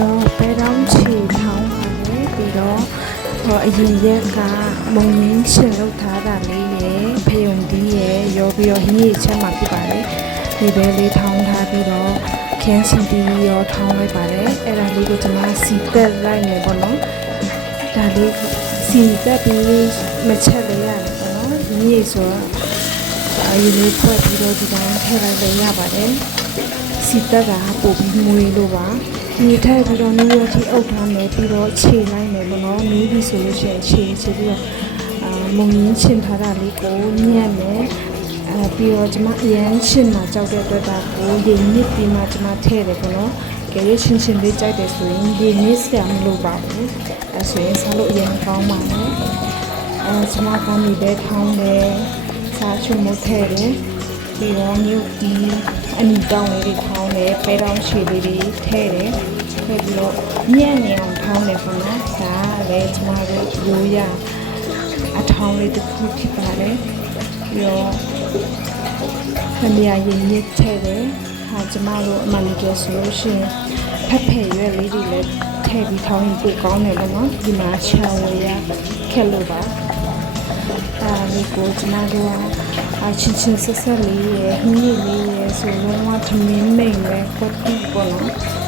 တော့ပဲတောင်းချီထောင်းပါတယ်ပြီးတော့အရင်ရက်ကမုံရင်းရှင်လောက်ထားတာလေးရယ်ဖယုံဒီရယ်ရောပြီးတော့ဟင်းရည်ချက်မှာဖြစ်ပါတယ်ဒီပဲလေးထောင်းထားပြီးတော့ခင်းစီတီရောထောင်းလိုက်ပါတယ်အဲ့ဒါလေးကိုကျွန်မစီတက်လိုက်မယ်ပေါ့နော်ဒါလေးစီတက်ပြီးမချက်လေးရတယ်ပေါ့နော်ဟင်းရည်ဆိုတော့အရင်လေးဖွဲ့ပြီးတော့ဒီတိုင်းထည့်လိုက်လည်းရပါတယ်စီတက်ကပို့ပြီးမွေးလို့ပါဒီထည့်ပြီးတော့နူးရထိအုပ်ထားမယ်ပြီးတော့ခြေလိုက်မယ်ပေါ့နော်နူးပြီးဆိုလို့ရှိရင်ခြေပြီးတော့မုံရင်းချင်ထားတာလေးကိုညက်မယ်ပြီးတော့ကျွန်မအရန်ချင်တာကြောက်တဲ့အတွက်ဒါကိုရေနစ်ပြီးမှကျွန်မထည့်တယ်ပေါ့နော်ကြရချင်းချင်းလေးကြိုက်တယ်ဆိုရင်ရေနစ်စရာမလိုပါဘူးအဲဆိုရင်စားလို့အရင်ကောင်းပါမယ်ကျွန်မကမိပဲထောင်းတယ်စားချုံမထည့်တယ်ပြီးတော့မြုပ်တီးအနီတောင်းလေးတွေထောင်းတယ်ပဲတောင်းချီလေးတွေထည့်တယ်ထည့်ပြီးတော့ညံ့နေအောင်ထောင်းတယ်ပေါ့နော်ဒါလည်းကျွန်မတို့ရိုးရအထောင်းလေးတစ်ခုဖြစ်ပါတယ်ပြီးတော့ခမရရင်ညစ်ထည့်တယ်ဟာကျွန်မတို့အမှန်တကယ်ဆိုလို့ရှိရင်ဖက်ဖက်ရွက်လေးတွေလည်းထည့်ပြီးထောင်းရင်ပိုကောင်းတယ်ပေါ့နော်ဒီမှာချာဝရခက်လို့ပါလေးကိုကျွန်တော်တို့ချင်းချင်းဆက်ဆက်လေးရယ်ဟင်းရည်လေးရယ်ဆိုတော့ထမင်းမိန်ပဲကွက်တီပေါ့နော်